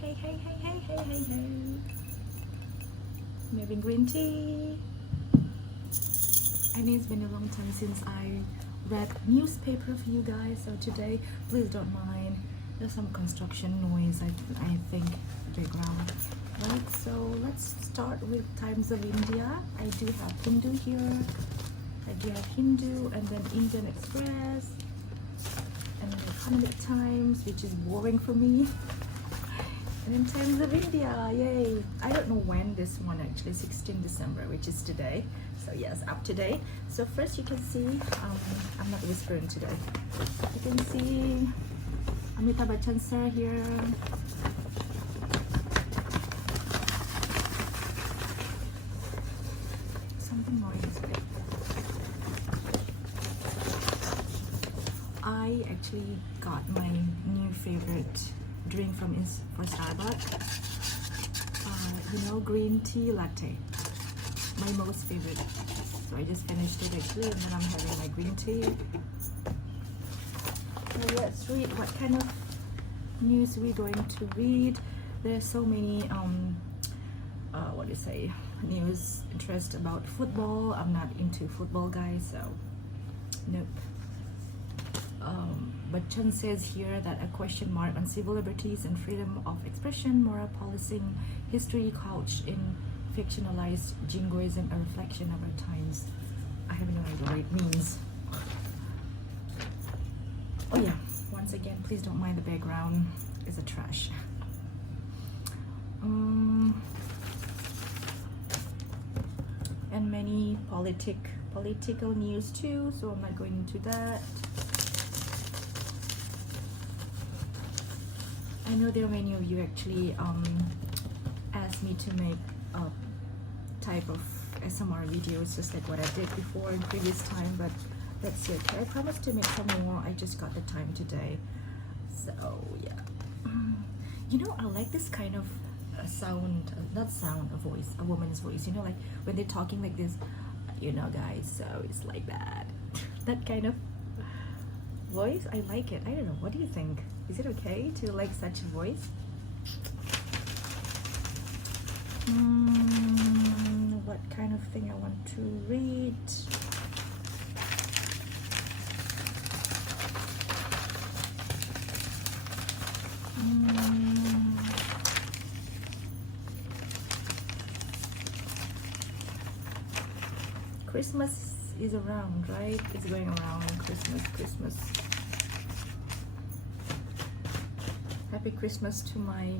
Hey. I'm having green tea. I know it's been a long time since I read newspaper for you guys, so today, please don't mind. There's some construction noise, I think, background. Right, so let's start with Times of India. I do have Hindu here. I do have Hindu, and then Indian Express, and then Economic Times, which is boring for me. And then Times of India, yay! I don't know when this one actually, 16 December, which is today. So yes, up to date. So first you can see, I'm not whispering today. You can see Amitabh Bachchan sir here. Something noise. I actually got my new favorite drink from Starbucks. You know, green tea latte. My most favorite. So I just finished it actually, and then I'm having my green tea. So let's read what kind of news we're going to read. There's so many what do you say, news interest about football. I'm not into football, guys, so nope. But Chen says here that a question mark on civil liberties and freedom of expression, moral policing, history couched in fictionalized jingoism, a reflection of our times. I have no idea what it means. Oh yeah, once again, please don't mind the background. It's a trash. And many political news too, so I'm not going into that. I know there are many of you actually asked me to make a type of SMR videos just like what I did before in previous time, but that's it. I promised to make some more. I just got the time today. So yeah. You know, I like this kind of sound, not sound, a voice, a woman's voice. You know, like when they're talking like this, you know, guys, so it's like that. That kind of voice, I like it. I don't know, what do you think? Is it okay to like such a voice? What kind of thing I want to read? Christmas is around, right? It's going around. Christmas. Happy Christmas to my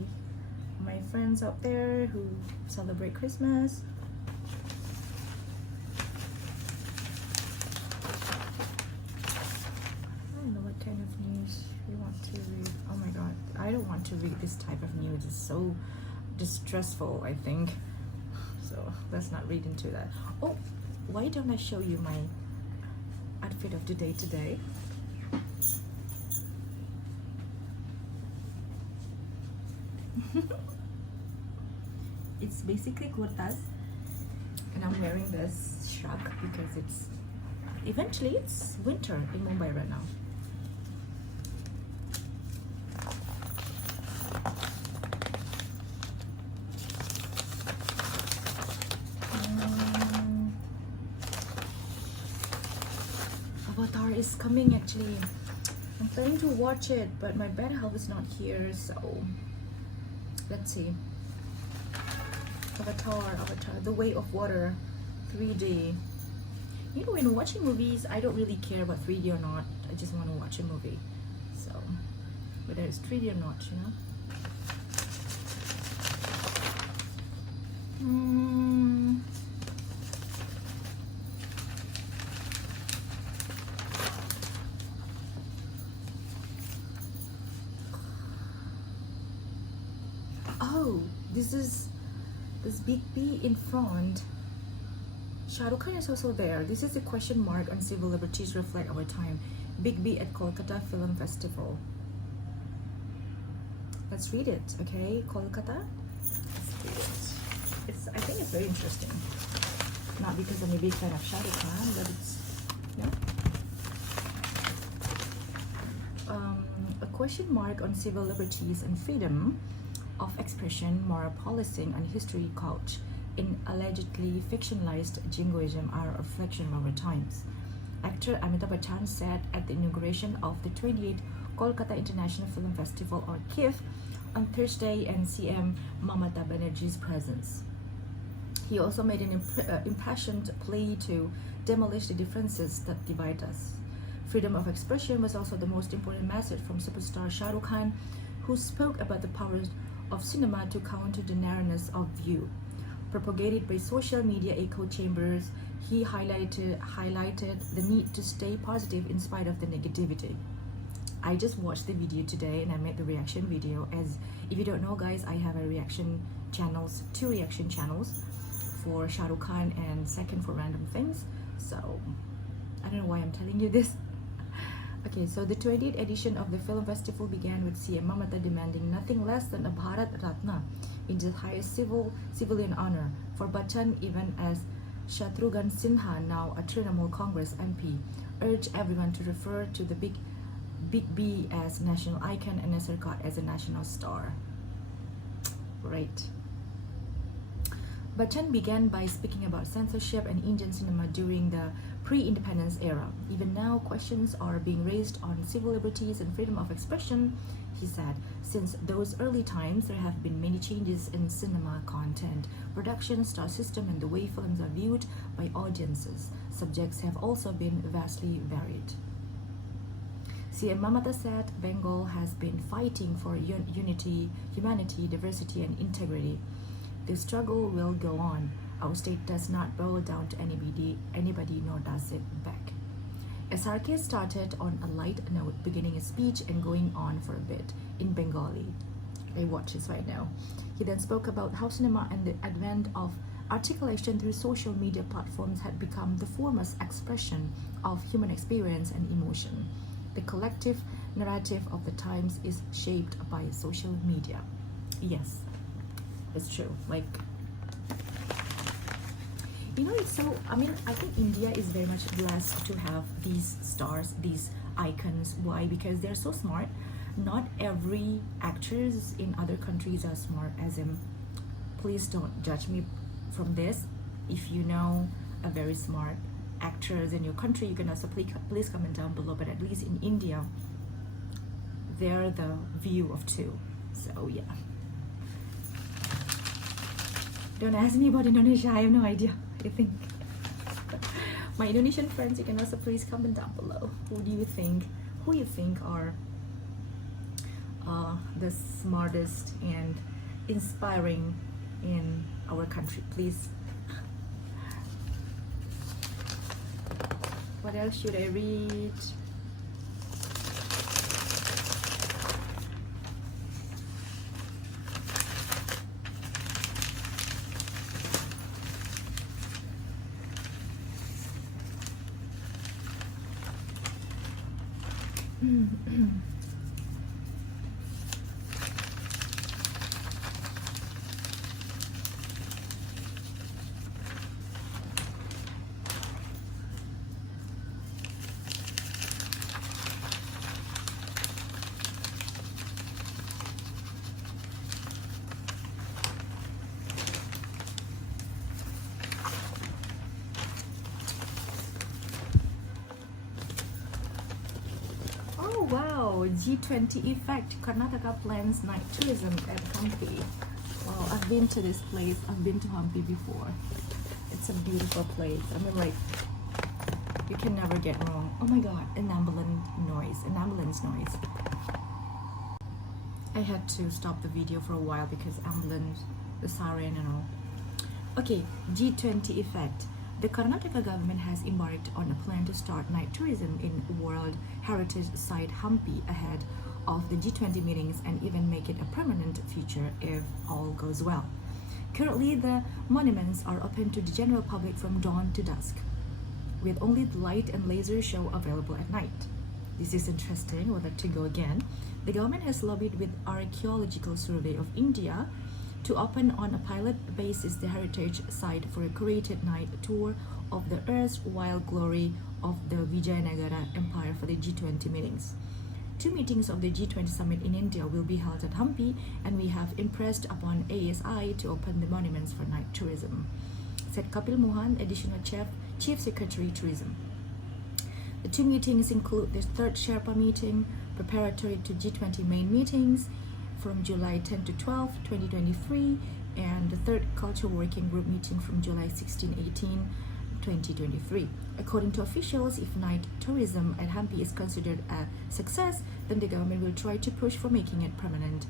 friends out there who celebrate Christmas. I don't know what kind of news you want to read. Oh my god, I don't want to read this type of news. It's so distressful, I think. So let's not read into that. Oh, why don't I show you my outfit of the day today? It's basically kurtas, and I'm wearing this shrug because it's winter in Mumbai right now. Avatar is coming actually. I'm planning to watch it, but my bed help is not here, so let's see. Avatar, The Way of Water, 3D. You know, when watching movies, I don't really care about 3D or not. I just want to watch a movie. So, whether it's 3D or not, you know. Oh, this big B in front. Shah Rukh Khan is also there. This is a question mark on civil liberties reflect our time. Big B at Kolkata Film Festival. Let's read it, okay? Kolkata. Let's read it. I think it's very interesting. Not because I'm a big fan of Shah Rukh Khan, but it's, you know. A question mark on civil liberties and freedom. of expression, moral policing, and history couch in allegedly fictionalized jingoism are a reflection of our times. Actor Amitabh Bachchan said at the inauguration of the 28th Kolkata International Film Festival or KIF on Thursday in CM Mamata Banerjee's presence. He also made an impassioned plea to demolish the differences that divide us. Freedom of expression was also the most important message from superstar Shah Rukh Khan, who spoke about the power of cinema to counter the narrowness of view. Propagated by social media echo chambers, he highlighted the need to stay positive in spite of the negativity. I just watched the video today and I made the reaction video. As if you don't know, guys, I have two reaction channels, for Shah Rukh Khan and second for random things. So I don't know why I'm telling you this. Okay, so the 20th edition of the film festival began with CM Mamata demanding nothing less than a Bharat Ratna, in the highest civilian honor, for Bachchan, even as Shatrughan Sinha, now a Trinamool Congress MP, urged everyone to refer to the Big B as national icon and Nasser as a national star. Right. Bachchan began by speaking about censorship and Indian cinema during the pre-independence era. Even now, questions are being raised on civil liberties and freedom of expression, he said. Since those early times, there have been many changes in cinema content, production, star system, and the way films are viewed by audiences. Subjects have also been vastly varied. CM Mamata said Bengal has been fighting for unity, humanity, diversity, and integrity. The struggle will go on. Our state does not bow down to anybody, nor does it back. SRK started on a light note, beginning a speech and going on for a bit in Bengali. I watch this right now. He then spoke about how cinema and the advent of articulation through social media platforms had become the foremost expression of human experience and emotion. The collective narrative of the times is shaped by social media. Yes, it's true. Like, you know, it's so, I think India is very much blessed to have these stars, these icons. Why? Because they're so smart. Not every actors in other countries are smart as him. Please don't judge me from this. If you know a very smart actors in your country, you can also please comment down below. But at least in India, they're the view of two. So yeah. Don't ask me about Indonesia. I have no idea. I think my Indonesian friends, you can also please comment down below. Who you think are the smartest and inspiring in our country? Please. What else should I read? Wow, G20 effect. Karnataka plans night tourism at Hampi. Wow, I've been to this place. I've been to Hampi before. It's a beautiful place. I mean, like, you can never get wrong. Oh my god, an ambulance noise. I had to stop the video for a while because ambulance, the siren and all. Okay, G20 effect. The Karnataka government has embarked on a plan to start night tourism in World Heritage Site Hampi ahead of the G20 meetings and even make it a permanent feature if all goes well. Currently, the monuments are open to the general public from dawn to dusk, with only the light and laser show available at night. This is interesting. We'd like to go again. The government has lobbied with Archaeological Survey of India to open on a pilot basis the heritage site for a curated night tour of the erstwhile glory of the Vijayanagara Empire for the G20 meetings. 2 meetings of the G20 summit in India will be held at Hampi, and we have impressed upon ASI to open the monuments for night tourism, said Kapil Mohan, Additional Chief Secretary Tourism. The 2 meetings include the 3rd Sherpa meeting, preparatory to G20 main meetings from July 10 to 12, 2023, and the 3rd Culture Working Group meeting from July 16-18, 2023. According to officials, if night tourism at Hampi is considered a success, then the government will try to push for making it permanent.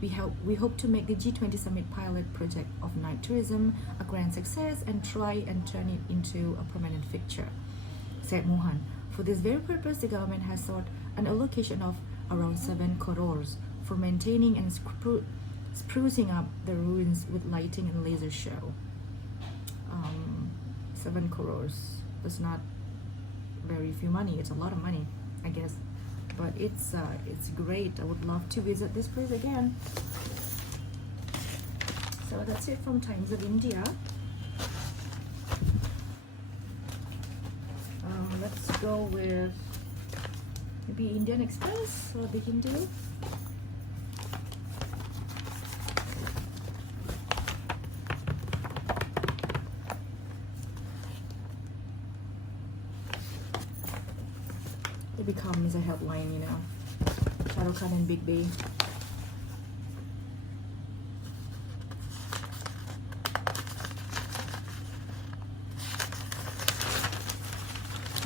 We hope to make the G20 Summit pilot project of night tourism a grand success and try and turn it into a permanent fixture, said Mohan. For this very purpose, the government has sought an allocation of around 7 crores for maintaining and sprucing up the ruins with lighting and laser show. 7 crores. That's not very few money. It's a lot of money, I guess. But it's great. I would love to visit this place again. So that's it from Times of India. Let's go with maybe Indian Express or the Hindu. It becomes a headline, you know. Shah Rukh Khan and Big B.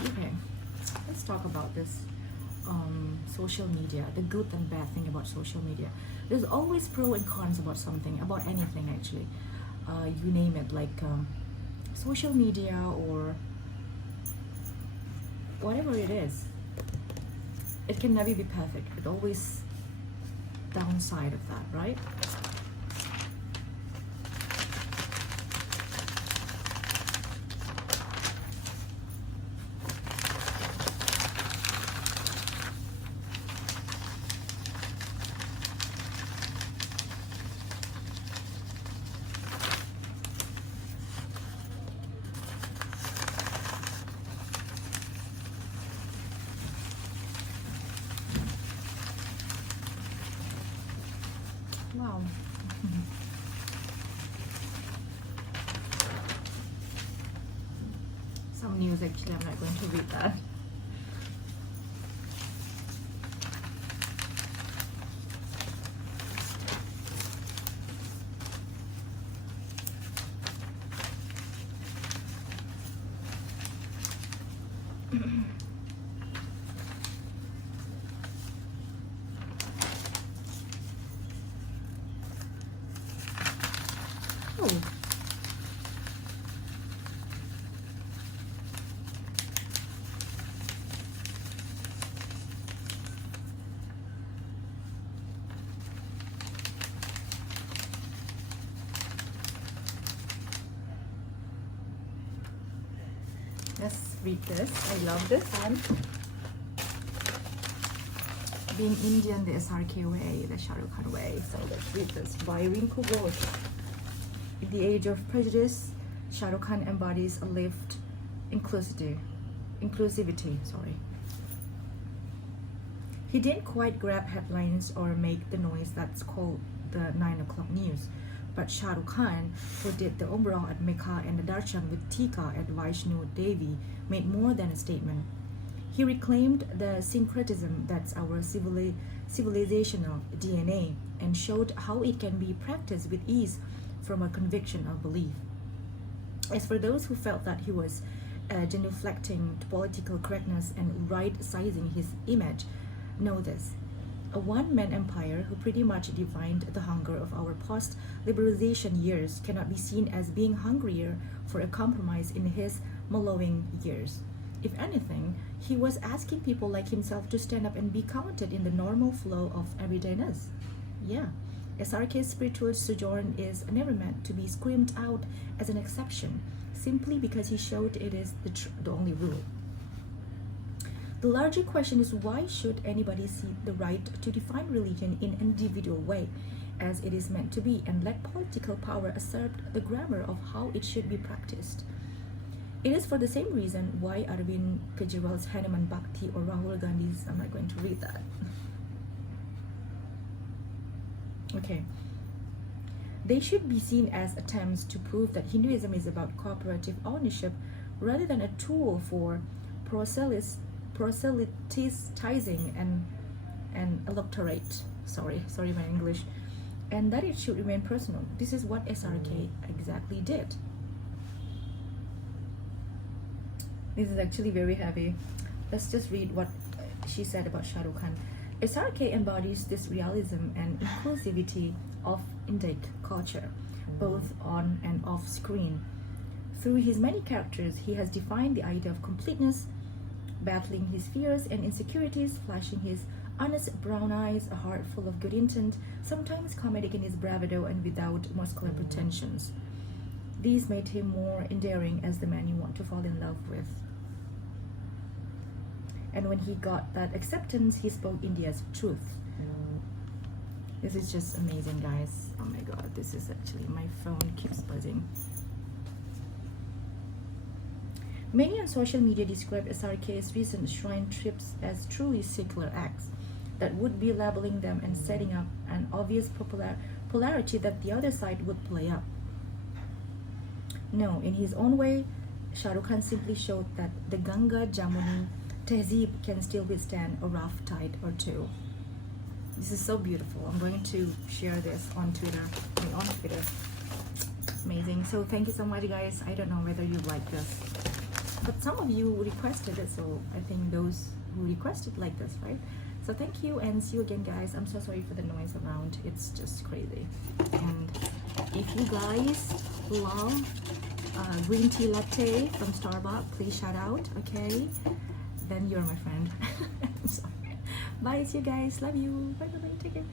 Okay, let's talk about this social media, the good and bad thing about social media. There's always pros and cons about something, about anything actually. You name it, like social media or whatever it is. It can never be perfect. It's always downside of that, right? Wow. Some news, actually, I'm not going to read that. Oh. Let's read this. I love this one. Being Indian, the SRK way, the Shah Rukh Khan way. So let's read this by Rinku Ghosh. In the age of prejudice, Shah Rukh Khan embodies a lived inclusivity. He didn't quite grab headlines or make the noise that's called the 9 o'clock news. But Shah Rukh Khan, who did the Umrah at Mecca and the Darshan with Tika at Vaishno Devi, made more than a statement. He reclaimed the syncretism that's our civilizational DNA and showed how it can be practiced with ease from a conviction or belief. As for those who felt that he was genuflecting to political correctness and right-sizing his image, know this. A one-man empire who pretty much defined the hunger of our post-liberalization years cannot be seen as being hungrier for a compromise in his mellowing years. If anything, he was asking people like himself to stand up and be counted in the normal flow of everydayness. Yeah, SRK's spiritual sojourn is never meant to be screamed out as an exception, simply because he showed it is the only rule. The larger question is, why should anybody see the right to define religion in an individual way, as it is meant to be, and let political power assert the grammar of how it should be practiced? It is for the same reason why Arvind Kejriwal's Hanuman Bhakti or Rahul Gandhi's, I'm not going to read that. Okay. They should be seen as attempts to prove that Hinduism is about cooperative ownership rather than a tool for proselytizing and electorate. Sorry my English. And that it should remain personal. This is what SRK exactly did. This is actually very heavy. Let's just read what she said about Shah Rukh Khan. SRK embodies this realism and inclusivity of Indic culture, both on and off screen. Through his many characters, he has defined the idea of completeness, battling his fears and insecurities, flashing his honest brown eyes, a heart full of good intent, sometimes comedic in his bravado and without muscular pretensions. These made him more endearing as the man you want to fall in love with. And when he got that acceptance, he spoke India's truth. This is just amazing, guys. Oh my god, this is actually, my phone keeps buzzing. Many on social media describe SRK's recent shrine trips as truly secular acts that would be labeling them and setting up an obvious polarity that the other side would play up. No, in his own way, Shah Rukh Khan simply showed that the Ganga Jamuni Tehzeeb can still withstand a rough tide or two. This is so beautiful. I'm going to share this on Twitter. Amazing. So thank you so much, guys. I don't know whether you like this, but some of you requested it, so I think those who requested like this, right? So thank you and see you again, guys. I'm so sorry for the noise around. It's just crazy. And if you guys love green tea latte from Starbucks, please shout out, okay? Then you're my friend. I'm sorry. Bye, see you guys. Love you. Bye, bye, bye. Take care.